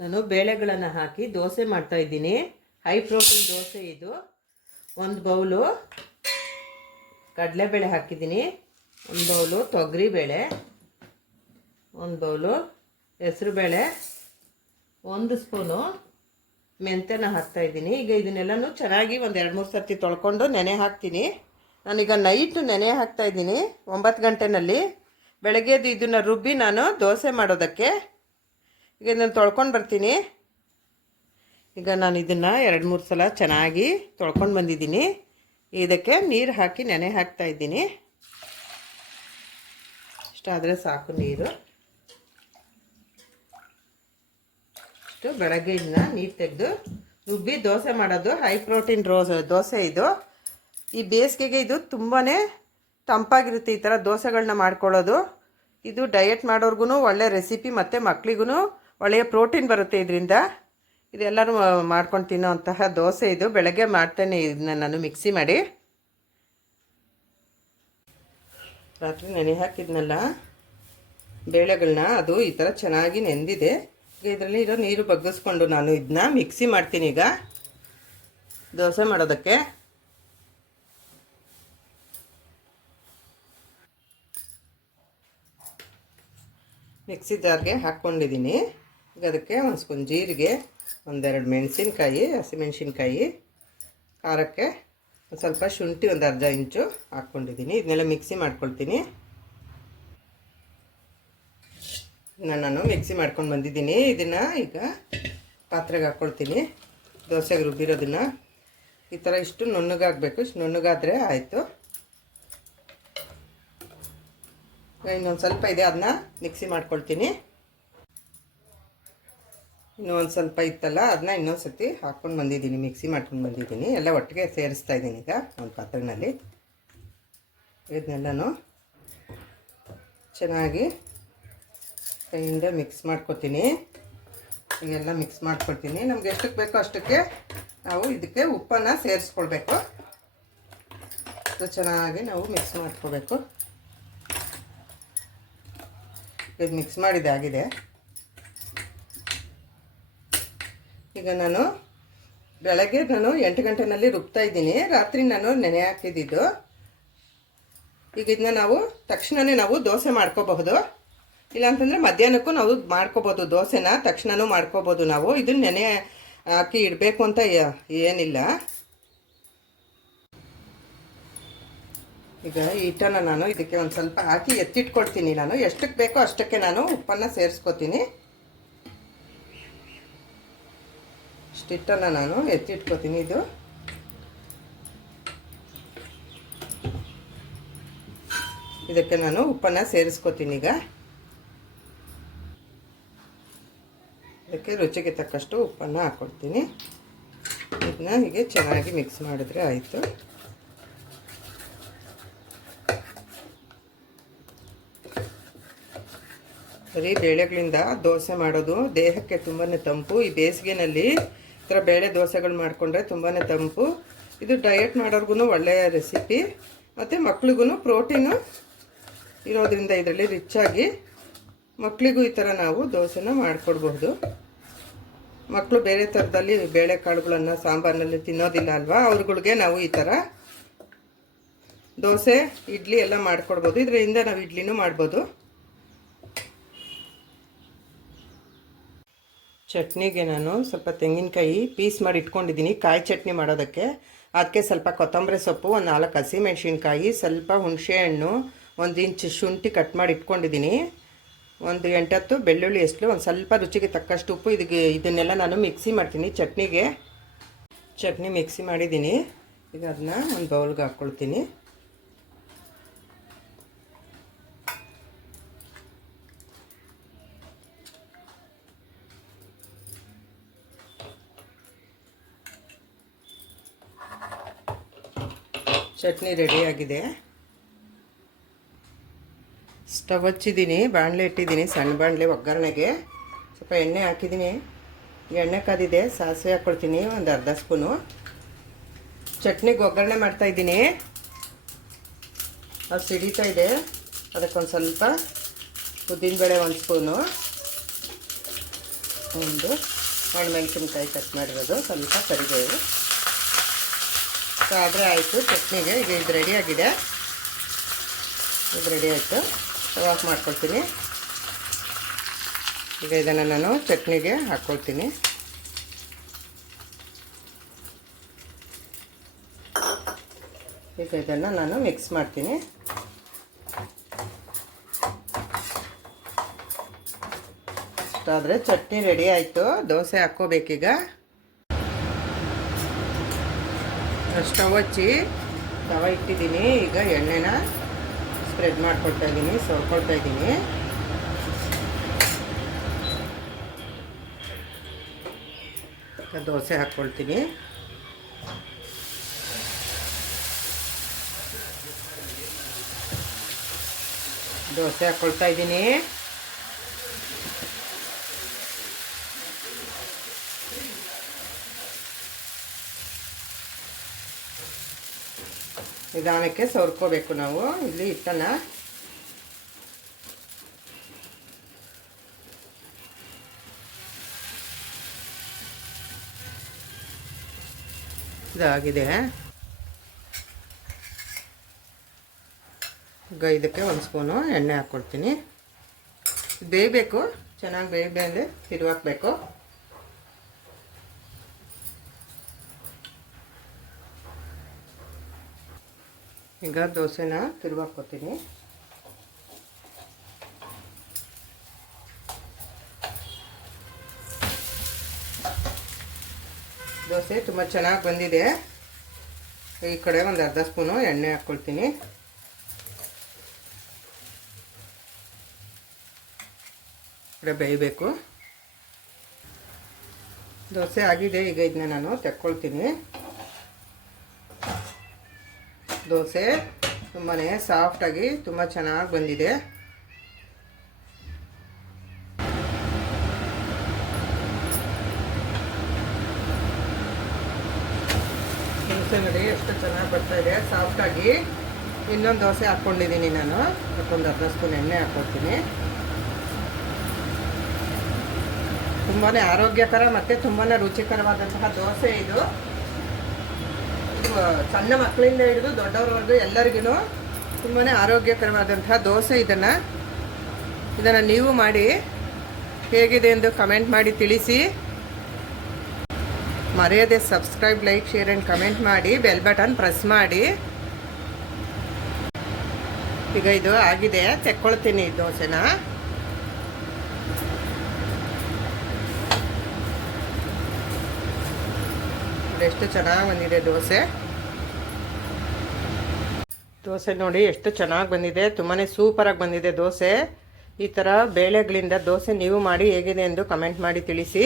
ನಾನು ಬೇಳೆಗಳನ್ನು ಹಾಕಿ ದೋಸೆ ಮಾಡ್ತಾಯಿದ್ದೀನಿ. High protein dosa ಇದು. ಒಂದು ಬೌಲು ಕಡಲೆಬೇಳೆ ಹಾಕಿದ್ದೀನಿ, ಒಂದು ಬೌಲು ತೊಗರಿಬೇಳೆ, ಒಂದು ಬೌಲು ಹೆಸರುಬೇಳೆ, 1 ಸ್ಪೂನು ಮೆಂತ್ಯನ ಹಾಕ್ತಾಯಿದ್ದೀನಿ. ಈಗ ಇದನ್ನೆಲ್ಲನೂ ಚೆನ್ನಾಗಿ ಒಂದು 2-3 ಸರ್ತಿ ತೊಳ್ಕೊಂಡು ನೆನೆ ಹಾಕ್ತೀನಿ. ನಾನೀಗ ನೈಟು ನೆನೆ ಹಾಕ್ತಾಯಿದ್ದೀನಿ 9 ಗಂಟೆನಲ್ಲಿ. ಬೆಳಗ್ಗೆದು ಇದನ್ನು ರುಬ್ಬಿ ನಾನು ದೋಸೆ ಮಾಡೋದಕ್ಕೆ ಈಗ ಇದನ್ನು ತೊಳ್ಕೊಂಡು ಬರ್ತೀನಿ. ಈಗ ನಾನು ಇದನ್ನು 2-3 ಸಲ ಚೆನ್ನಾಗಿ ತೊಳ್ಕೊಂಡು ಬಂದಿದ್ದೀನಿ. ಇದಕ್ಕೆ ನೀರು ಹಾಕಿ ನೆನೆ ಹಾಕ್ತಾಯಿದ್ದೀನಿ. ಇಷ್ಟಾದರೆ ಸಾಕು ನೀರು. ಇಷ್ಟು ಬೆಳಗ್ಗೆ ಇದನ್ನ ನೀರು ತೆಗೆದು ರುಬ್ಬಿ ದೋಸೆ ಮಾಡೋದು. ಹೈ ಪ್ರೋಟೀನ್ ದೋಸೆ ಇದು. ಈ ಬೇಸಿಗೆಗೆ ಇದು ತುಂಬಾ ತಂಪಾಗಿರುತ್ತೆ. ಈ ಥರ ದೋಸೆಗಳನ್ನ ಮಾಡ್ಕೊಳ್ಳೋದು ಇದು ಡಯಟ್ ಮಾಡೋರ್ಗು ಒಳ್ಳೆ ರೆಸಿಪಿ, ಮತ್ತು ಮಕ್ಕಳಿಗೂ ಒಳ್ಳೆಯ ಪ್ರೋಟೀನ್ ಬರುತ್ತೆ ಇದರಿಂದ. ಇದೆಲ್ಲರೂ ಮಾಡ್ಕೊಂಡು ತಿನ್ನೋವಂತಹ ದೋಸೆ ಇದು. ಬೆಳಗ್ಗೆ ಮಾಡ್ತೇನೆ ಇದನ್ನ ನಾನು ಮಿಕ್ಸಿ ಮಾಡಿ. ರಾತ್ರಿ ನೆನೆ ಹಾಕಿದ್ನಲ್ಲ ಬೇಳೆಗಳನ್ನ, ಅದು ಈ ಥರ ಚೆನ್ನಾಗಿ ನೆಂದಿದೆ. ಈಗ ಇದರಲ್ಲಿ ಇರೋ ನೀರು ಬಗ್ಗಿಸ್ಕೊಂಡು ನಾನು ಇದನ್ನ ಮಿಕ್ಸಿ ಮಾಡ್ತೀನಿ ಈಗ ದೋಸೆ ಮಾಡೋದಕ್ಕೆ. ಮಿಕ್ಸಿ ಜಾರ್ಗೆ ಹಾಕ್ಕೊಂಡಿದ್ದೀನಿ. ಈಗ ಅದಕ್ಕೆ 1 ಸ್ಪೂನ್ ಜೀರಿಗೆ, 1-2 ಮೆಣಸಿನ್ಕಾಯಿ, ಹಸಿಮೆಣಸಿನ್ಕಾಯಿ, ಖಾರಕ್ಕೆ ಒಂದು ಸ್ವಲ್ಪ ಶುಂಠಿ, ಒಂದು ಅರ್ಧ ಇಂಚು ಹಾಕ್ಕೊಂಡಿದ್ದೀನಿ. ಇದನ್ನೆಲ್ಲ ಮಿಕ್ಸಿ ಮಾಡ್ಕೊಳ್ತೀನಿ. ನಾನು ಮಿಕ್ಸಿ ಮಾಡ್ಕೊಂಡು ಬಂದಿದ್ದೀನಿ. ಇದನ್ನು ಈಗ ಪಾತ್ರೆಗೆ ಹಾಕ್ಕೊಳ್ತೀನಿ. ದೋಸೆಗೆ ರುಬ್ಬಿರೋದನ್ನು ಈ ಥರ ಇಷ್ಟು ನುಣ್ಣಗಾಗಬೇಕು. ಇಷ್ಟು ನುಣ್ಣಗಾದರೆ ಆಯಿತು. ಇನ್ನೊಂದು ಸ್ವಲ್ಪ ಇದೆ, ಅದನ್ನ ಮಿಕ್ಸಿ ಮಾಡ್ಕೊಳ್ತೀನಿ. ಇನ್ನೂ ಒಂದು ಸ್ವಲ್ಪ ಇತ್ತಲ್ಲ, ಅದನ್ನ ಇನ್ನೊಂದು ಸರ್ತಿ ಹಾಕ್ಕೊಂಡು ಬಂದಿದ್ದೀನಿ, ಮಿಕ್ಸಿ ಮಾಡ್ಕೊಂಡು ಬಂದಿದ್ದೀನಿ. ಎಲ್ಲ ಒಟ್ಟಿಗೆ ಸೇರಿಸ್ತಾ ಇದ್ದೀನಿ ಈಗ ಒಂದು ಪಾತ್ರೆಯಲ್ಲಿ. ಇದನ್ನೆಲ್ಲನೂ ಚೆನ್ನಾಗಿ ಕೈಯಿಂದ ಮಿಕ್ಸ್ ಮಾಡ್ಕೊತೀನಿ. ಈಗೆಲ್ಲ ಮಿಕ್ಸ್ ಮಾಡ್ಕೊಳ್ತೀನಿ. ನಮ್ಗೆ ಎಷ್ಟಕ್ಕೆ ಬೇಕೋ ಅಷ್ಟಕ್ಕೆ ನಾವು ಇದಕ್ಕೆ ಉಪ್ಪನ್ನು ಸೇರಿಸ್ಕೊಳ್ಬೇಕು. ಇದು ಚೆನ್ನಾಗಿ ನಾವು ಮಿಕ್ಸ್ ಮಾಡ್ಕೋಬೇಕು. ಇದು ಮಿಕ್ಸ್ ಮಾಡಿದಾಗಿದೆ. ಈಗ ನಾನು ಬೆಳಗ್ಗೆ 8 ಗಂಟೆನಲ್ಲಿ ರುಬ್ತಾ ಇದ್ದೀನಿ. ರಾತ್ರಿ ನಾನು ನೆನೆ ಹಾಕಿದ್ದು. ಈಗ ಇದನ್ನ ನಾವು ತಕ್ಷಣವೇ ನಾವು ದೋಸೆ ಮಾಡ್ಕೋಬಹುದು. ಇಲ್ಲಾಂತಂದರೆ ಮಧ್ಯಾಹ್ನಕ್ಕೂ ನಾವು ಮಾಡ್ಕೋಬೋದು. ದೋಸೆನ ತಕ್ಷಣವೂ ಮಾಡ್ಕೋಬೋದು ನಾವು. ಇದನ್ನ ನೆನೆ ಹಾಕಿ ಇಡಬೇಕು ಅಂತ ಏನಿಲ್ಲ. ಈಗ ಹಿಟ್ಟನ್ನು ನಾನು ಇದಕ್ಕೆ ಒಂದು ಸ್ವಲ್ಪ ಹಾಕಿ ಎತ್ತಿಟ್ಕೊಳ್ತೀನಿ. ನಾನು ಎಷ್ಟಕ್ಕೆ ಬೇಕೋ ಅಷ್ಟಕ್ಕೆ ನಾನು ಉಪ್ಪನ್ನು ಸೇರಿಸ್ಕೊತೀನಿ. ಇಷ್ಟನ್ನು ನಾನು ಎತ್ತಿಟ್ಕೊತೀನಿ. ಇದು ಇದಕ್ಕೆ ನಾನು ಉಪ್ಪನ್ನು ಸೇರಿಸ್ಕೊತೀನಿ. ಈಗ ಇದಕ್ಕೆ ರುಚಿಗೆ ತಕ್ಕಷ್ಟು ಉಪ್ಪನ್ನು ಹಾಕ್ಕೊಳ್ತೀನಿ. ಇದನ್ನ ಹೀಗೆ ಚೆನ್ನಾಗಿ ಮಿಕ್ಸ್ ಮಾಡಿದ್ರೆ ಆಯಿತು. ಬರೀ ಬೇಳೆಗಳಿಂದ ದೋಸೆ ಮಾಡೋದು ದೇಹಕ್ಕೆ ತುಂಬಾ ತಂಪು. ಈ ಬೇಸಿಗೆನಲ್ಲಿ ಈ ಥರ ಬೇಳೆ ದೋಸೆಗಳು ಮಾಡಿಕೊಂಡ್ರೆ ತುಂಬಾ ತಂಪು. ಇದು ಡಯಟ್ ಮಾಡೋರ್ಗು ಒಳ್ಳೆಯ ರೆಸಿಪಿ, ಮತ್ತು ಮಕ್ಳಿಗೂ ಪ್ರೋಟೀನು ಇರೋದ್ರಿಂದ ಇದರಲ್ಲಿ ರಿಚ್ಚಾಗಿ ಮಕ್ಕಳಿಗೂ ಈ ಥರ ನಾವು ದೋಸೆನ ಮಾಡಿಕೊಡ್ಬಹುದು. ಮಕ್ಕಳು ಬೇರೆ ಥರದಲ್ಲಿ ಬೇಳೆಕಾಳುಗಳನ್ನು ಸಾಂಬಾರಿನಲ್ಲಿ ತಿನ್ನೋದಿಲ್ಲ ಅಲ್ವಾ, ಅವ್ರುಗಳಿಗೆ ನಾವು ಈ ಥರ ದೋಸೆ, ಇಡ್ಲಿ ಎಲ್ಲ ಮಾಡಿಕೊಡ್ಬೋದು. ಇದರಿಂದ ನಾವು ಇಡ್ಲಿನೂ ಮಾಡ್ಬೋದು. ಚಟ್ನಿಗೆ ನಾನು ಸ್ವಲ್ಪ ತೆಂಗಿನಕಾಯಿ ಪೀಸ್ ಮಾಡಿ ಇಟ್ಕೊಂಡಿದ್ದೀನಿ ಕಾಯಿ ಚಟ್ನಿ ಮಾಡೋದಕ್ಕೆ. ಅದಕ್ಕೆ ಸ್ವಲ್ಪ ಕೊತ್ತಂಬರಿ ಸೊಪ್ಪು, ಒಂದು 4 ಹಸಿಮೆಣಸಿನ್ಕಾಯಿ, ಸ್ವಲ್ಪ ಹುಣಸೆಹಣ್ಣು, 1 ಇಂಚ್ ಶುಂಠಿ ಕಟ್ ಮಾಡಿ ಇಟ್ಕೊಂಡಿದ್ದೀನಿ, ಒಂದು 8-10 ಬೆಳ್ಳುಳ್ಳಿ ಎಸ್ಲು, ಒಂದು ಸ್ವಲ್ಪ ರುಚಿಗೆ ತಕ್ಕಷ್ಟು ಉಪ್ಪು. ಇದನ್ನೆಲ್ಲ ನಾನು ಮಿಕ್ಸಿ ಮಾಡ್ತೀನಿ ಚಟ್ನಿಗೆ. ಚಟ್ನಿ ಮಿಕ್ಸಿ ಮಾಡಿದ್ದೀನಿ. ಈಗ ಅದನ್ನ ಒಂದು ಬೌಲ್ಗೆ ಹಾಕ್ಕೊಳ್ತೀನಿ. ಚಟ್ನಿ ರೆಡಿಯಾಗಿದೆ. ಸ್ಟವ್ ಹಚ್ಚಿದ್ದೀನಿ, ಬಾಣಲೆ ಇಟ್ಟಿದ್ದೀನಿ, ಸಣ್ಣ ಬಾಣಲೆ. ಒಗ್ಗರಣೆಗೆ ಸ್ವಲ್ಪ ಎಣ್ಣೆ ಹಾಕಿದ್ದೀನಿ. ಎಣ್ಣೆ ಕಾದಿದೆ, ಸಾಸಿವೆ ಹಾಕ್ಕೊಳ್ತೀನಿ, ಒಂದು ಅರ್ಧ ಸ್ಪೂನು. ಚಟ್ನಿಗೆ ಒಗ್ಗರಣೆ ಮಾಡ್ತಾಯಿದ್ದೀನಿ. ಅದು ಸಿಡಿತಾ ಇದೆ. ಅದಕ್ಕೊಂದು ಸ್ವಲ್ಪ ಉದ್ದಿನಬೇಳೆ 1 ಸ್ಪೂನು, ಒಂದು ಒಣಮೆಣಸಿನ್ಕಾಯಿ ಕಟ್ ಮಾಡಿರೋದು, ಸ್ವಲ್ಪ ಕರಿಬೇವು ಆದರೆ ಆಯಿತು ಚಟ್ನಿಗೆ. ಈಗ ಇದು ರೆಡಿಯಾಗಿದೆ. ಇದು ರೆಡಿ ಆಯಿತು. ಸ್ಟವ್ ಆಫ್ ಮಾಡ್ಕೊಳ್ತೀನಿ. ಈಗ ಇದನ್ನು ನಾನು ಚಟ್ನಿಗೆ ಹಾಕ್ಕೊಳ್ತೀನಿ. ಈಗ ಇದನ್ನು ನಾನು ಮಿಕ್ಸ್ ಮಾಡ್ತೀನಿ. ಅಷ್ಟಾದರೆ ಚಟ್ನಿ ರೆಡಿ ಆಯಿತು. ದೋಸೆ ಹಾಕ್ಕೋಬೇಕೀಗ. ಸ್ಟವ್ ಹಚ್ಚಿ ತವ ಇಟ್ಟಿದ್ದೀನಿ. ಈಗ ಎಣ್ಣೆನ ಸ್ಪ್ರೆಡ್ ಮಾಡ್ಕೊಳ್ತಾ ಇದ್ದೀನಿ, ಸೋರ್ಕೊಳ್ತಾ ಇದ್ದೀನಿ. ದೋಸೆ ಹಾಕ್ಕೊಳ್ತೀನಿ. ದೋಸೆ ಹಾಕ್ಕೊಳ್ತಾ ಇದ್ದೀನಿ. ನಿಧಾನಕ್ಕೆ ಸವರ್ಕೋಬೇಕು ನಾವು ಇಲ್ಲಿ ಹಿಟ್ಟನ್ನು. ಇದಾಗಿದೆ. ಈಗ ಇದಕ್ಕೆ ಒಂದು ಸ್ಪೂನು ಎಣ್ಣೆ ಹಾಕ್ಕೊಳ್ತೀನಿ. ಬೇಯಬೇಕು, ಚೆನ್ನಾಗಿ ಬೇಯಬೇಂದ್ರೆ ತಿರುವಾಕಬೇಕು. ಈಗ ದೋಸೆನ ತಿರುವಾಕ್ಕೊತೀನಿ. ದೋಸೆ ತುಂಬ ಚೆನ್ನಾಗಿ ಬಂದಿದೆ. ಈ ಕಡೆ ಒಂದು ಅರ್ಧ ಸ್ಪೂನು ಎಣ್ಣೆ ಹಾಕ್ಕೊಳ್ತೀನಿ. ಕಡೆ ಬೇಯಬೇಕು. ದೋಸೆ ಆಗಿದೆ. ಈಗ ಇದನ್ನ ನಾನು ತೆಕ್ಕೊಳ್ತೀನಿ. ದೋಸೆ ತುಂಬಾ ಸಾಫ್ಟಾಗಿ ತುಂಬ ಚೆನ್ನಾಗಿ ಬಂದಿದೆ. ದೋಸೆ ನೋಡಿ ಎಷ್ಟು ಚೆನ್ನಾಗಿ ಬರ್ತಾಯಿದೆ ಸಾಫ್ಟಾಗಿ. ಇನ್ನೊಂದು ದೋಸೆ ಹಾಕ್ಕೊಂಡಿದ್ದೀನಿ ನಾನು. ಒಂದು ಅರ್ಧ ಸ್ಪೂನ್ ಎಣ್ಣೆ ಹಾಕ್ಕೊಳ್ತೀನಿ. ತುಂಬಾ ಆರೋಗ್ಯಕರ ಮತ್ತು ತುಂಬಾ ರುಚಿಕರವಾದಂತಹ ದೋಸೆ ಇದು. ಸಣ್ಣ ಮಕ್ಕಳಿಂದ ಹಿಡಿದು ದೊಡ್ಡವರವರೆಗೂ ಎಲ್ಲರಿಗೂ ತುಂಬಾ ಆರೋಗ್ಯಕರವಾದಂತಹ ದೋಸೆ. ಇದನ್ನು ನೀವು ಮಾಡಿ ಹೇಗಿದೆ ಎಂದು ಕಮೆಂಟ್ ಮಾಡಿ ತಿಳಿಸಿ. ಮರೆಯದೆ subscribe, like, share and comment ಮಾಡಿ. ಬೆಲ್ ಬಟನ್ ಪ್ರೆಸ್ ಮಾಡಿ. ಈಗ ಇದು ಆಗಿದೆ. ತೆಕ್ಕೊಳ್ತೀನಿ ಈ ದೋಸೆನ. ಎಷ್ಟು ಚೆನ್ನಾಗಿ ಬಂದಿದೆ ದೋಸೆ. ದೋಸೆ ನೋಡಿ ಎಷ್ಟು ಚೆನ್ನಾಗಿ ಬಂದಿದೆ. ತುಂಬಾ ಸೂಪರಾಗಿ ಬಂದಿದೆ ದೋಸೆ. ಈ ಥರ ಬೇಳೆಗಳಿಂದ ದೋಸೆ ನೀವು ಮಾಡಿ ಹೇಗಿದೆ ಎಂದು ಕಮೆಂಟ್ ಮಾಡಿ ತಿಳಿಸಿ.